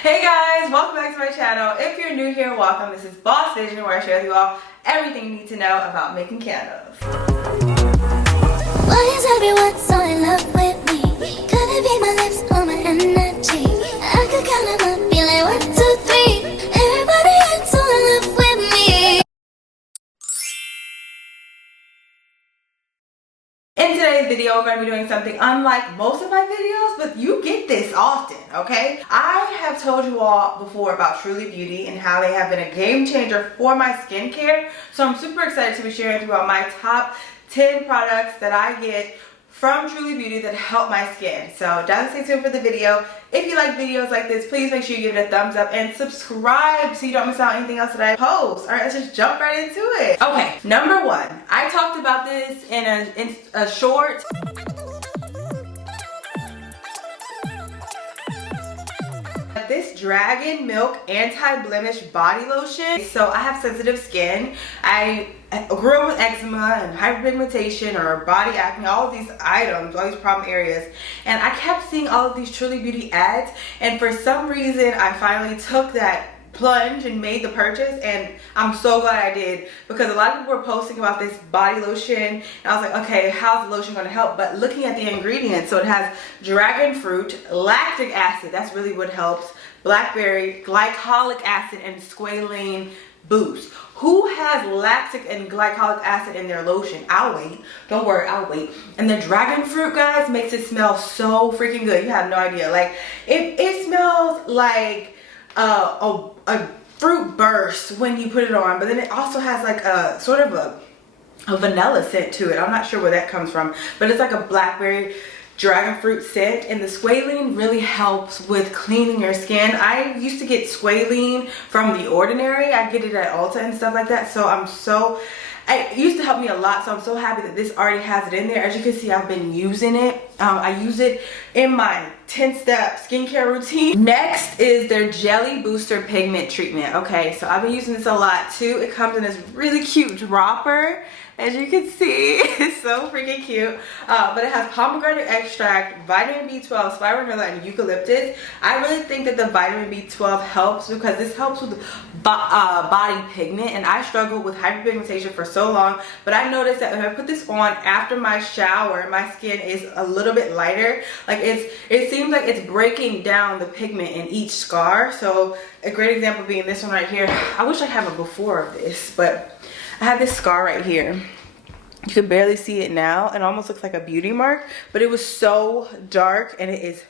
Hey guys, welcome back to my channel. If you're new here, welcome. This is Boss Vision, where I share with you all everything you need to know about making candles. Why is everyone so in love with me? Could it be my lips or my energy? I could count them up, be like 1, 2, 3. Everybody is so in love with me. In today's video, we're going to be doing something unlike most of my videos, but you get this often, okay? I have told you all before about Truly Beauty and how they have been a game changer for my skincare. So I'm super excited to be sharing with you about my top 10 products that I get from Truly Beauty that help my skin. So definitely stay tuned for the video. If you like videos like this, please make sure you give it a thumbs up and subscribe so you don't miss out on anything else that I post. All right, let's just jump right into it. Okay, number one. I talked about this in a short. This Dragon Milk Anti-Blemish Body Lotion. So I have sensitive skin. I grew up with eczema and hyperpigmentation or body acne, all of these items, all these problem areas. And I kept seeing all of these Truly Beauty ads. And for some reason, I finally took that plunge and made the purchase, and I'm so glad I did, because a lot of people were posting about this body lotion and I was like, okay, how's the lotion going to help? But looking at the ingredients, so it has dragon fruit, lactic acid, that's really what helps, blackberry, glycolic acid, and squalane boost. Who has lactic and glycolic acid in their lotion? I'll wait. Don't worry, I'll wait. And the dragon fruit, guys, makes it smell so freaking good. You have no idea. Like, it smells like a fruit burst when you put it on, but then it also has like a sort of a vanilla scent to it. I'm not sure where that comes from, but it's like a blackberry dragon fruit scent, and the squalene really helps with cleaning your skin. I used to get squalene from The Ordinary. I get it at Ulta and stuff like that, so it used to help me a lot, so I'm so happy that this already has it in there. As you can see, I've been using it. I use it in my 10-step skincare routine. Next is their Jelly Booster Pigment Treatment. Okay, so I've been using this a lot too. It comes in this really cute dropper. As you can see, it's so freaking cute. But it has pomegranate extract, vitamin B12, spirulina, and eucalyptus. I really think that the vitamin B12 helps because this helps with body pigment, and I struggled with hyperpigmentation for so long. But I noticed that if I put this on after my shower, my skin is a little bit lighter. Like it seems like it's breaking down the pigment in each scar. So a great example being this one right here. I wish I have a before of this, but I have this scar right here. You can barely see it now. It almost looks like a beauty mark, but it was so dark, and it is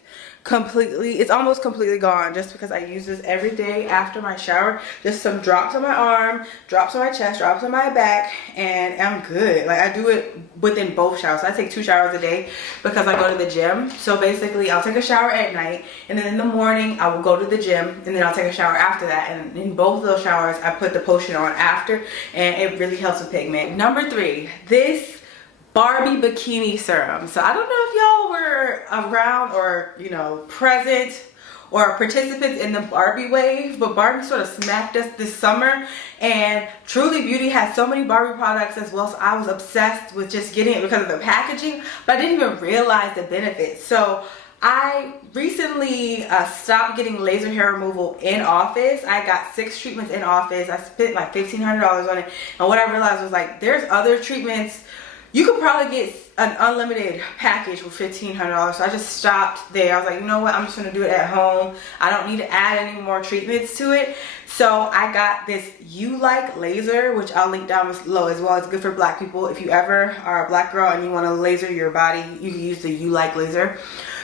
it's almost completely gone just because I use this every day after my shower. Just some drops on my arm, drops on my chest, drops on my back, and I'm good. Like, I do it within both showers. So I take 2 showers a day because I go to the gym. So basically, I'll take a shower at night, and then in the morning I will go to the gym, and then I'll take a shower after that. And in both of those showers, I put the potion on after, and it really helps with pigment. Number 3, this Barbie bikini serum. So I don't know if y'all were around or, you know, present or participants in the Barbie wave, but Barbie sort of smacked us this summer, and Truly Beauty has so many Barbie products as well, so I was obsessed with just getting it because of the packaging, but I didn't even realize the benefits. So I recently stopped getting laser hair removal in office. I got 6 treatments in office. I spent like $1,500 on it, and what I realized was, like, there's other treatments. You could probably get an unlimited package for $1,500. So I just stopped there. I was like, you know what? I'm just going to do it at home. I don't need to add any more treatments to it. So I got this You Like laser, which I'll link down below as well. It's good for black people. If you ever are a black girl and you want to laser your body, you can use the You Like laser.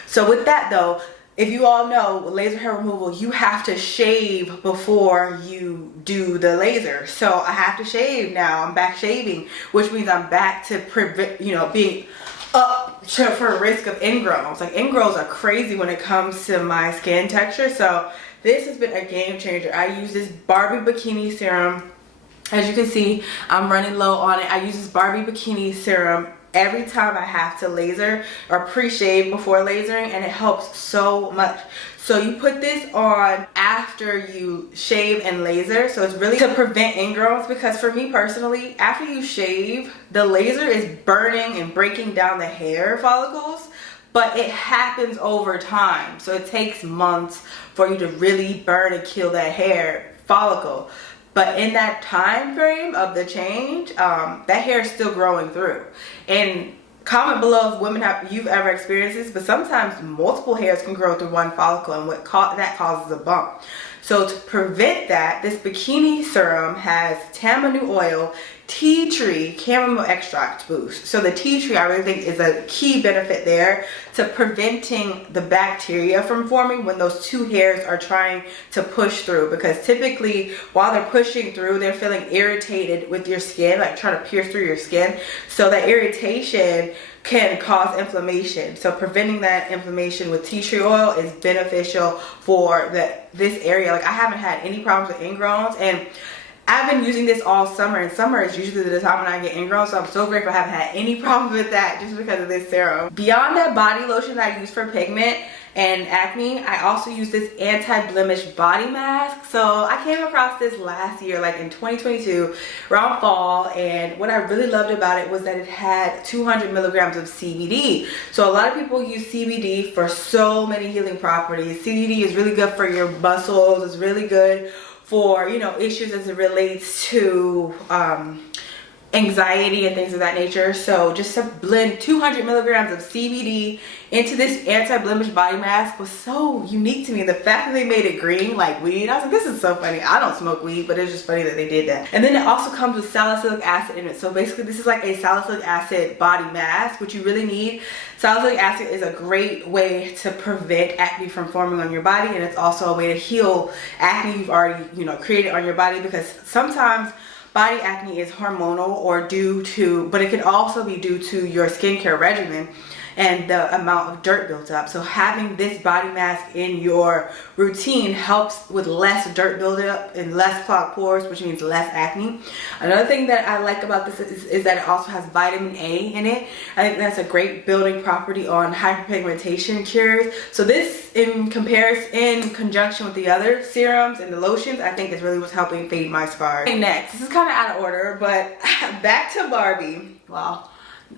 So with that though, if you all know, with laser hair removal, you have to shave before you do the laser. So I have to shave now. I'm back shaving, which means I'm back to prevent, you know, being up for risk of ingrowns. Like, ingrowns are crazy when it comes to my skin texture. So this has been a game changer. I use this Barbie bikini serum. As you can see, I'm running low on it. I use this Barbie bikini serum every time I have to laser or pre-shave before lasering, and it helps so much. So you put this on after you shave and laser, so it's really to prevent ingrowns, because for me personally, after you shave, the laser is burning and breaking down the hair follicles, but it happens over time. So it takes months for you to really burn and kill that hair follicle. But in that time frame of the change, that hair is still growing through. And comment below if women you've ever experienced this, but sometimes multiple hairs can grow through one follicle, and that causes a bump. So to prevent that, this bikini serum has tamanu oil, tea tree, chamomile extract boost. So the tea tree, I really think, is a key benefit there to preventing the bacteria from forming when those two hairs are trying to push through, because typically while they're pushing through, they're feeling irritated with your skin, like trying to pierce through your skin. So that irritation can cause inflammation. So preventing that inflammation with tea tree oil is beneficial for this area. Like, I haven't had any problems with ingrowns, and I've been using this all summer, and summer is usually the time when I get ingrown, so I'm so grateful I haven't had any problems with that just because of this serum. Beyond that body lotion that I use for pigment and acne, I also use this anti-blemish body mask. So I came across this last year, like in 2022, around fall, and what I really loved about it was that it had 200 milligrams of CBD. So a lot of people use CBD for so many healing properties. CBD is really good for your muscles, it's really good for, you know, issues as it relates to anxiety and things of that nature. So just to blend 200 milligrams of CBD into this anti-blemish body mask was so unique to me. The fact that they made it green like weed, I was like, this is so funny. I don't smoke weed, but it's just funny that they did that. And then it also comes with salicylic acid in it. So basically this is like a salicylic acid body mask, which you really need. Salicylic acid is a great way to prevent acne from forming on your body, and it's also a way to heal acne you've already, you know, created on your body, because sometimes body acne is hormonal or but it can also be due to your skincare regimen and the amount of dirt built up. So having this body mask in your routine helps with less dirt buildup and less clogged pores, which means less acne. Another thing that I like about this is that it also has vitamin A in it. I think that's a great building property on hyperpigmentation cures. So this, in conjunction with the other serums and the lotions, I think is really what's helping fade my scars. Okay, next, this is kind of out of order, but back to Barbie. Wow.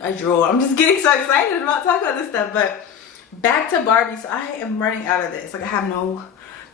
I drool. I'm just getting so excited about talking about this stuff, but back to Barbie. So I am running out of this. Like, I have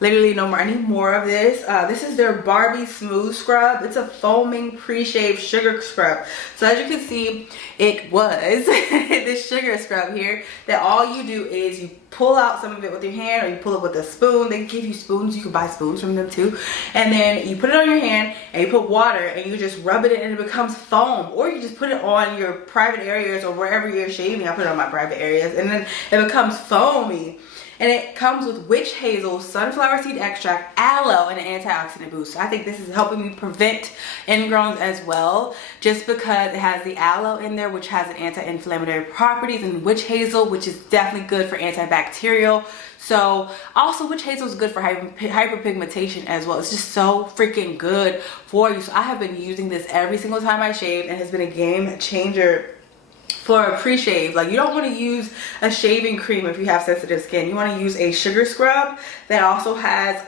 literally no more. I need more of this. This is their Barbie Smooth Scrub. It's a foaming pre-shave sugar scrub. So as you can see, it was this sugar scrub here that all you do is you pull out some of it with your hand, or you pull it with a spoon. They give you spoons. You can buy spoons from them too. And then you put it on your hand and you put water and you just rub it in and it becomes foam. Or you just put it on your private areas or wherever you're shaving. I put it on my private areas, and then it becomes foamy. And it comes with witch hazel, sunflower seed extract, aloe, and an antioxidant boost. So I think this is helping me prevent ingrowns as well, just because it has the aloe in there, which has an anti-inflammatory properties, and witch hazel, which is definitely good for antibacterial. So also witch hazel is good for hyperpigmentation as well. It's just so freaking good for you. So I have been using this every single time I shave, and has been a game changer for a pre-shave. Like, you don't want to use a shaving cream if you have sensitive skin. You want to use a sugar scrub that also has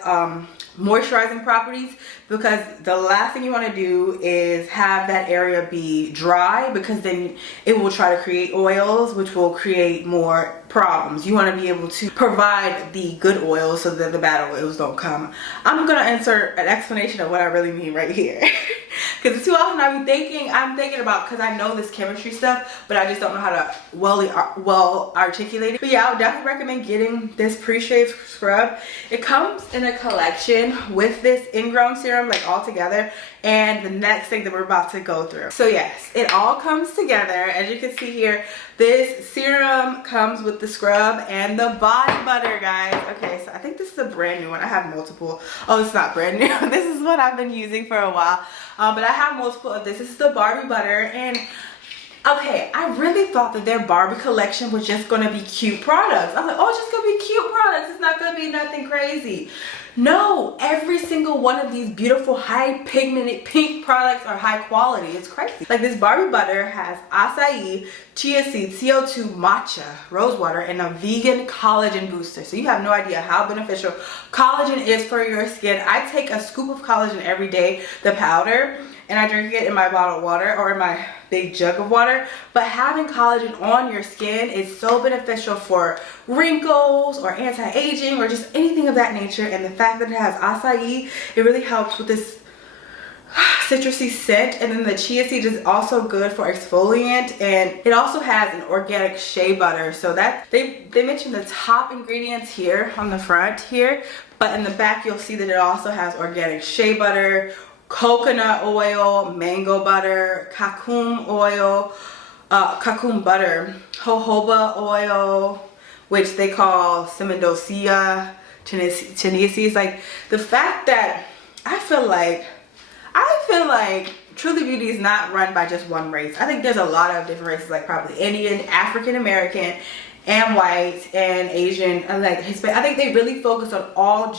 moisturizing properties, because the last thing you want to do is have that area be dry, because then it will try to create oils, which will create more problems. You want to be able to provide the good oils so that the bad oils don't come. I'm gonna insert an explanation of what I really mean right here, because too often I'm thinking about, because I know this chemistry stuff, but I just don't know how to well articulate it. But yeah, I would definitely recommend getting this pre-shave scrub. It comes in a collection with this ingrown serum, like all together, and the next thing that we're about to go through. So yes, it all comes together. As you can see here, this serum comes with the scrub and the body butter, guys. Okay, so I think this is a brand new one. I have multiple. Oh, it's not brand new. This is what I've been using for a while, but I have multiple of this. This is the Barbie butter. And okay, I really thought that their Barbie collection was just gonna be cute products. I was like, oh, it's just gonna be cute products. It's not gonna be nothing crazy. No, every single one of these beautiful high pigmented pink products are high quality. It's crazy. Like, this Barbie butter has acai, chia seeds, CO2, matcha, rose water, and a vegan collagen booster. So you have no idea how beneficial collagen is for your skin. I take a scoop of collagen every day, the powder, and I drink it in my bottled water or in my big jug of water. But having collagen on your skin is so beneficial for wrinkles or anti-aging or just anything of that nature. And the fact that it has acai, it really helps with this citrusy scent. And then the chia seed is also good for exfoliant, and it also has an organic shea butter. So that they mentioned the top ingredients here on the front here, but in the back you'll see that it also has organic shea butter, coconut oil, mango butter, cocoon oil, cocoon butter, jojoba oil, which they call Semendosea chinensis. Like, the fact that I feel like Truly Beauty is not run by just one race. I think there's a lot of different races, like probably Indian, African American, and white, and Asian, and like Hispanic. I think they really focus on all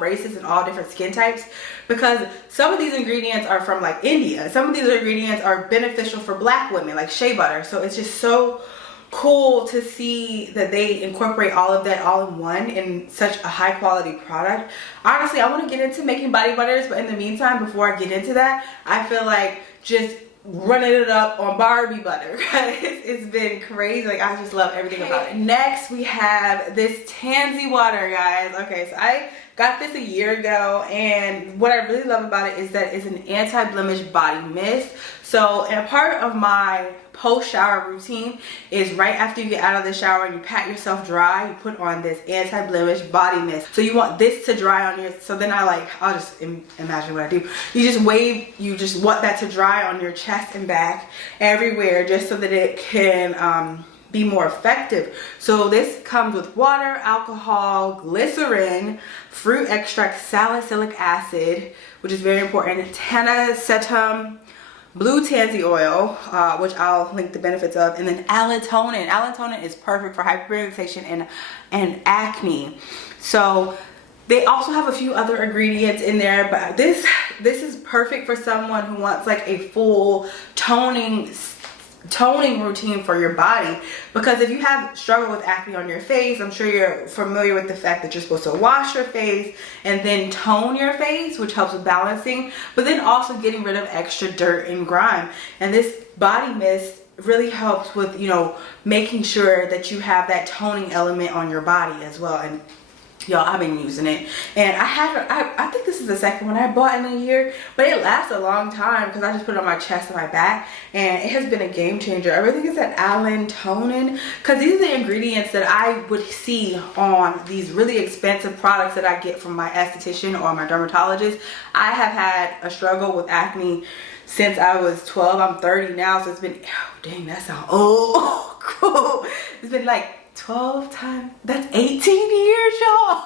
races and all different skin types, because some of these ingredients are from like India. Some of these ingredients are beneficial for black women, like shea butter. So it's just so cool to see that they incorporate all of that all in one in such a high quality product. Honestly, I want to get into making body butters, but in the meantime, before I get into that, I feel like just running it up on Barbie butter. It's been crazy. Like, I just love everything about it. Next, we have this Tansy water, guys. Okay, so I got this a year ago, and what I really love about it is that it's an anti-blemish body mist. So, and a part of my post-shower routine is right after you get out of the shower and you pat yourself dry, you put on this anti-blemish body mist. So you want this to dry on your, so then I'll just imagine what I do. You just want that to dry on your chest and back, everywhere, just so that it can be more effective. So this comes with water, alcohol, glycerin, fruit extract, salicylic acid, which is very important, tanacetum, blue tansy oil, which I'll link the benefits of, and then allantoin. Allantoin is perfect for hyperpigmentation and acne. So they also have a few other ingredients in there, but this is perfect for someone who wants like a full toning routine for your body, because if you have struggled with acne on your face, I'm sure you're familiar with the fact that you're supposed to wash your face and then tone your face, which helps with balancing, but then also getting rid of extra dirt and grime. And this body mist really helps with, you know, making sure that you have that toning element on your body as well. And y'all, I've been using it, and I think this is the second one I bought in a year, but it lasts a long time because I just put it on my chest and my back, and it has been a game changer. I really think it's that allantoin, because these are the ingredients that I would see on these really expensive products that I get from my esthetician or my dermatologist. I have had a struggle with acne since I was 12. I'm 30 now, so it's been, oh, dang, that sounds old. Cool. It's been like 12 times, that's 18 years, y'all.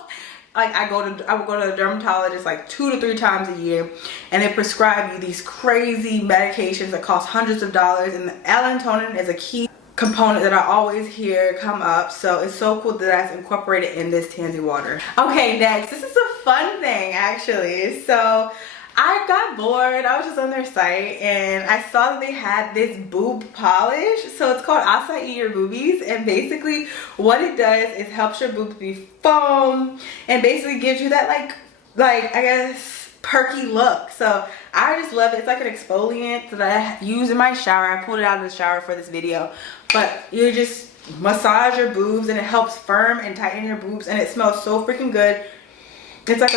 Like, I would go to the dermatologist like 2 to 3 times a year, and they prescribe you these crazy medications that cost hundreds of dollars, and the allantoin is a key component that I always hear come up. So it's so cool that that's incorporated in this Tansy water. Okay, next, this is a fun thing actually. So I got bored. I was just on their site and I saw that they had this boob polish. So it's called Acai Your Boobies, and basically what it does is helps your boobs be foam and basically gives you that like I guess perky look. So I just love it. It's like an exfoliant that I use in my shower. I pulled it out of the shower for this video, but you just massage your boobs and it helps firm and tighten your boobs, and it smells so freaking good. It's like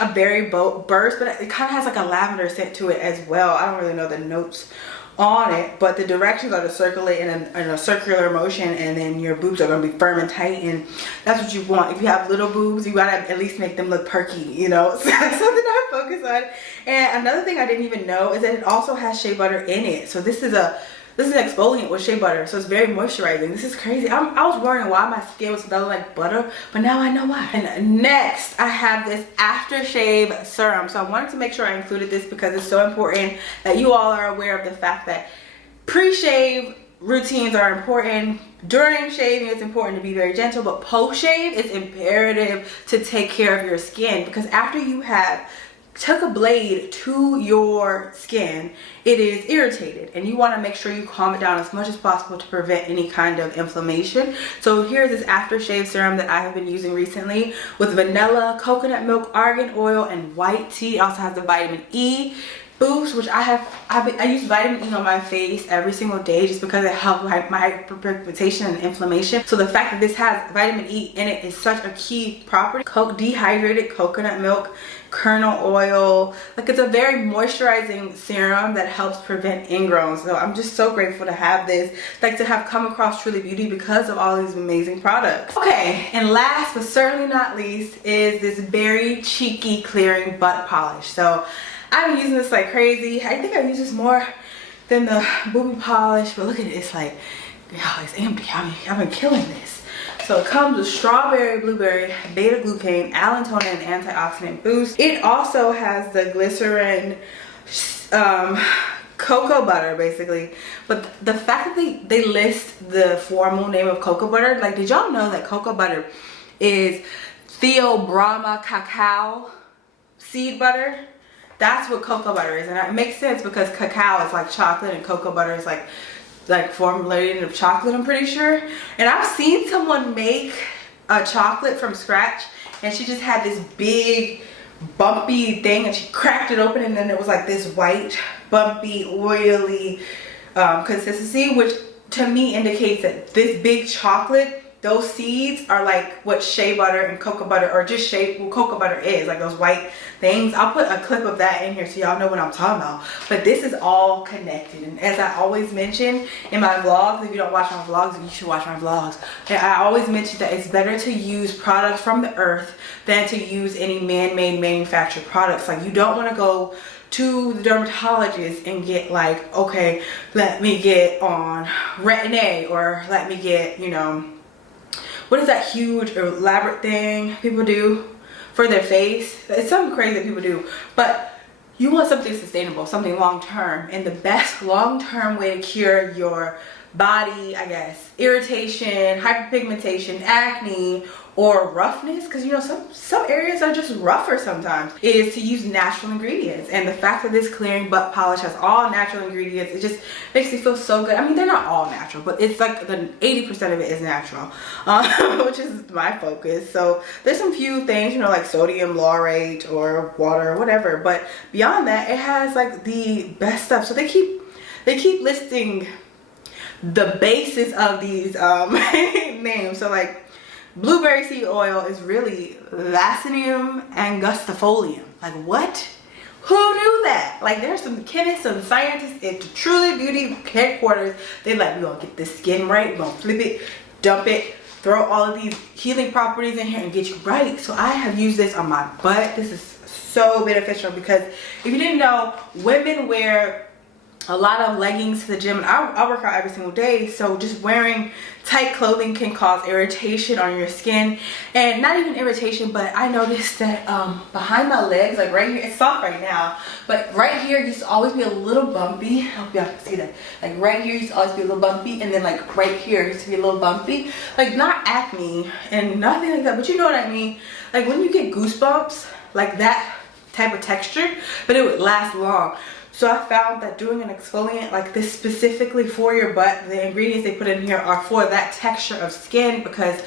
a berry burst, but it kind of has like a lavender scent to it as well. I don't really know the notes on it, but the directions are to circulate in a circular motion, and then your boobs are going to be firm and tight, and that's what you want. If you have little boobs, you gotta at least make them look perky, you know. So that's something I focus on. And another thing I didn't even know is that it also has shea butter in it. So this is an exfoliant with shea butter, so it's very moisturizing. This is crazy. I was wondering why my skin was smelling like butter, but now I know why. And next, I have this aftershave serum. So I wanted to make sure I included this because it's so important that you all are aware of the fact that pre-shave routines are important. During shaving, it's important to be very gentle, but post-shave, it's imperative to take care of your skin, because after you have took a blade to your skin, it is irritated, and you want to make sure you calm it down as much as possible to prevent any kind of inflammation. So here's this aftershave serum that I have been using recently with vanilla, coconut milk, argan oil, and white tea. It also has the vitamin E. Boost, which I use vitamin E on my face every single day just because it helps my hyperpigmentation and inflammation. So the fact that this has vitamin E in it is such a key property. Dehydrated coconut milk, kernel oil, like it's a very moisturizing serum that helps prevent ingrowns. So I'm just so grateful to have this, like to have come across Truly Beauty because of all these amazing products. Okay, and last but certainly not least is this Berry Cheeky Clearing Butt Polish. So I've been using this like crazy. I think I use this more than the Boob polish, but look at it, it's like, yeah, it's empty. I've been killing this. So it comes with strawberry, blueberry, beta-glucane, allantoin, and antioxidant boost. It also has the glycerin, cocoa butter basically. But the fact that they list the formal name of cocoa butter, like did y'all know that cocoa butter is Theobroma cacao seed butter? That's what cocoa butter is, and it makes sense because cacao is like chocolate and cocoa butter is like formulated of chocolate, I'm pretty sure. And I've seen someone make a chocolate from scratch, and she just had this big bumpy thing, and she cracked it open, and then it was like this white bumpy oily consistency, which to me indicates that this big chocolate, those seeds are like what shea butter and cocoa butter, or just cocoa butter is, like those white things. I'll put a clip of that in here so y'all know what I'm talking about. But this is all connected, and as I always mention in my vlogs, if you don't watch my vlogs, you should watch my vlogs. And I always mention that it's better to use products from the earth than to use any man-made manufactured products. Like you don't want to go to the dermatologist and get like, okay, let me get on Retin-A, or let me get, you know, what is that huge elaborate thing people do for their face? It's something crazy that people do, but you want something sustainable, something long-term. And the best long-term way to cure your body, I guess, irritation, hyperpigmentation, acne, or roughness, because you know some areas are just rougher sometimes, is to use natural ingredients. And the fact that this clearing butt polish has all natural ingredients, it just makes me feel so good. I mean, they're not all natural, but it's like the 80% of it is natural, which is my focus. So there's some few things, you know, like sodium laurate or water or whatever, but beyond that, it has like the best stuff. So they keep listing the basis of these names. So like blueberry seed oil is really Vaccinium angustifolium. Like what? Who knew that? Like there's some chemists, some scientists at Truly Beauty headquarters. They're like, we're gonna get this skin right, we're gonna flip it, dump it, throw all of these healing properties in here and get you right. So I have used this on my butt. This is so beneficial because if you didn't know, women wear a lot of leggings to the gym, and I work out every single day, so just wearing tight clothing can cause irritation on your skin. And not even irritation, but I noticed that behind my legs, like right here, it's soft right now, but right here used to always be a little bumpy. I hope y'all can see that. Like right here used to always be a little bumpy, and then like right here used to be a little bumpy. Like not acne and nothing like that, but you know what I mean. Like when you get goosebumps, like that type of texture, but it would last long. So I found that doing an exfoliant like this specifically for your butt, the ingredients they put in here are for that texture of skin, because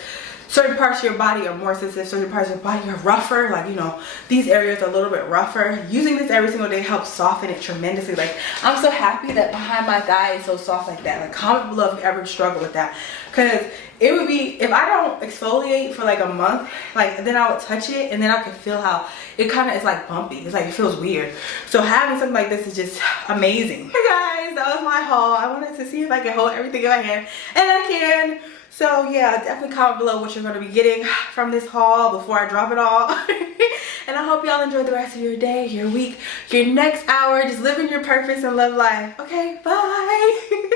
certain parts of your body are more sensitive, certain parts of your body are rougher. Like, you know, these areas are a little bit rougher. Using this every single day helps soften it tremendously. Like, I'm so happy that behind my thigh is so soft like that. Like, comment below if you ever struggle with that. Because it would be, if I don't exfoliate for like a month, like then I would touch it and then I could feel how it kind of is like bumpy. It's like, it feels weird. So having something like this is just amazing. Hey guys, that was my haul. I wanted to see if I can hold everything in my hand, and I can. So yeah, definitely comment below what you're going to be getting from this haul before I drop it all. And I hope y'all enjoy the rest of your day, your week, your next hour. Just living your purpose and love life. Okay, bye.